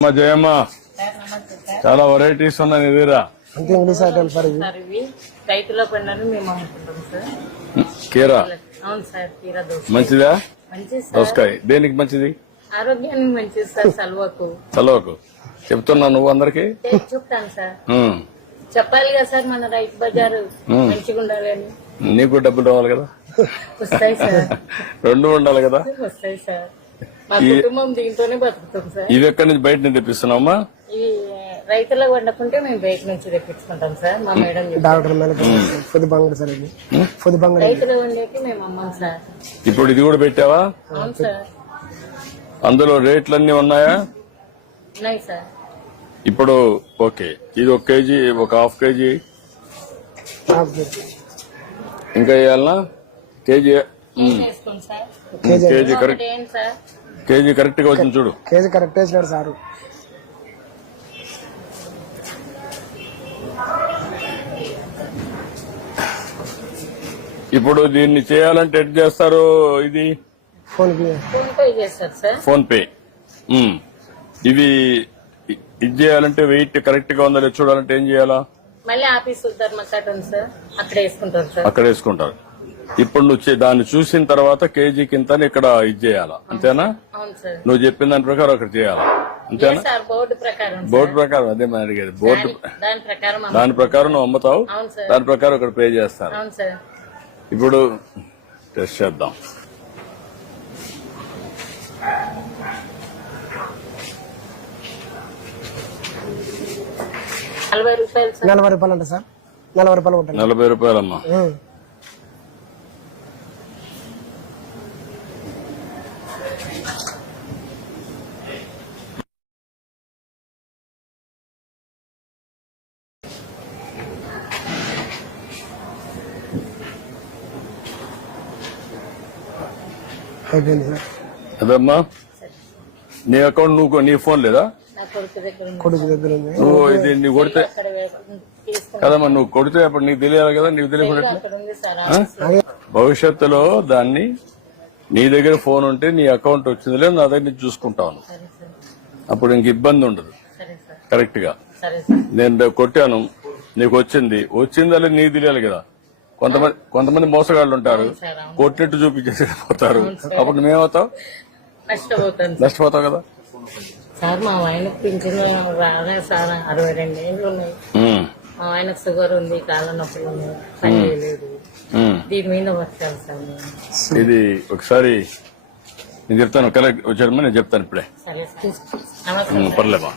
జయమ్మ చాలా వెరైటీస్ ఉన్నాయి నీ దగ్గర. అంతే ఇంగ్లీష్ ఐటమ్ సార్ ఇవి. సార్ ఇవి రైతుల పండుగ మేము అమ్ముకుంటాం సార్. కీరా అవును సార్, కీరా దోస మంచిదా? మంచిది సార్. దోసకాయ దేనికి మంచిది? ఆరోగ్యానికి మంచిది సార్. సల్వకు చలవకు చెప్తున్నా నువ్వు అందరికి చెప్తాను సార్. చెప్పాలి కదా సార్, మన రైతు బజారు మంచిగా ఉండాలని. నీకు డబ్బులు రావాలి కదా, వస్తాయి సార్. రెండు ఉండాలి కదా. వస్తాయి సార్. మా కుటుంబం దీంతోనే బతుకుతాం సార్. ఇవి ఎక్కడి నుంచి బయట నుంచి తెప్పిస్తున్నావమ్మా? ఇవి రైతులకు వండకుంటే మేము బయట నుంచి తెప్పించుకుంటాం సార్. మా మేడం డాక్టర్ పొద్దు బంగడి సార్ ఇది. పొద్దు బంగడి రైతులకు వండేకి మేము అమ్మాం సార్. ఇప్పుడు ఇది కూడా పెట్టావా? అవును సార్. అందులో రేట్లన్నీ ఉన్నాయా? ఉన్నాయి సార్. ఇప్పుడు ఓకే, ఇది 1 కేజీ, ఒక హాఫ్ కేజీ ఇంకా వేయాలనా? కేజీ వేసుకోండి సార్. కేజీ కరెక్ట్, ఏంటి సార్? కేజీ కరెక్ట్ గా వచ్చింది చూడు. కేజీ కరెక్ట్ వేసినాడు సారు. ఇప్పుడు దీన్ని చేయాలంటే ఎట్ చేస్తారు? ఇది ఫోన్ పే చేస్తారు సార్. PhonePe. ఇవి ఇది చేయాలంటే వెయిట్ కరెక్ట్ గా ఉందా చూడాలంటే ఏం చేయాలా? మళ్ళీ ఆఫీస్ ధర్మకాట ఉంది సార్, అక్కడ వేసుకుంటారు సార్. అక్కడ వేసుకుంటారు. ఇప్పుడు నువ్వు దాన్ని చూసిన తర్వాత కేజీ కింద ఇక్కడ ఇది చేయాలా, అంతేనా? అవును సార్. నువ్వు చెప్పిన దాని ప్రకారం అక్కడ చేయాలా, అంతేనా? సార్ బోర్డు ప్రకారం. బోర్డు ప్రకారం అదే మనం అడిగేది. బోర్డు దాని ప్రకారం నువ్వు అమ్ముతావు, అవును సార్. దాని ప్రకారం ఇక్కడ పే చేస్తారు. అవును సార్. ఇప్పుడు టెస్ట్ చేద్దాం. రూపాయలు సార్. 40 రూపాయలు అంట సార్. 40 రూపాయలు ఉంటుంది. 40 రూపాయలమ్మా. అయిపోయింది సార్. అదమ్మా నీ అకౌంట్ నువ్వు, నీ ఫోన్ లేదా? నా కొడుకు దగ్గర ఉంది. కొడుకు దగ్గర ఉంది. నువ్వు ఇది నీకు కొడితే అక్కడ తీసుకుని కదమ్మా, నువ్వు కొడితే అప్పుడు నీకు తెలియాలి కదా. నీకు తెలియకుండా అక్కడ ఉంది సార్. భవిష్యత్తులో దాన్ని నీ దగ్గర ఫోన్ ఉంటే నీ అకౌంట్ వచ్చింది లేదు నా దగ్గర నుంచి చూసుకుంటాను. సరే సార్. అప్పుడు ఇంక ఇబ్బంది ఉండదు. సరే సార్. కరెక్ట్ గా సరే సార్. నేను కొట్టాను, నీకు వచ్చిందని నీకు తెలియాలి కదా. కొంతమంది మోసగాళ్ళు ఉంటారు, కొట్టినట్టు చూపించేసి పోతారు. అప్పుడు నువ్వేమవుతావు? నష్టపోతావు కదా. సార్ మా ఆయనకు పింఛన్ రాలే సార్. 62 ఏళ్ళు ఉన్నాయి. మా ఆయనకు షుగర్ ఉంది, కాళ్ళ నొప్పులు ఉన్నాయి, పని చేయలేదు. దీని మీద వచ్చాను సార్ నేను. ఇది ఒకసారి నేను చెప్తాను, కలెక్ట్ వచ్చారమ్మా, నేను చెప్తాను ఇప్పుడే. సరే సార్. నమస్తే. పర్లేమా.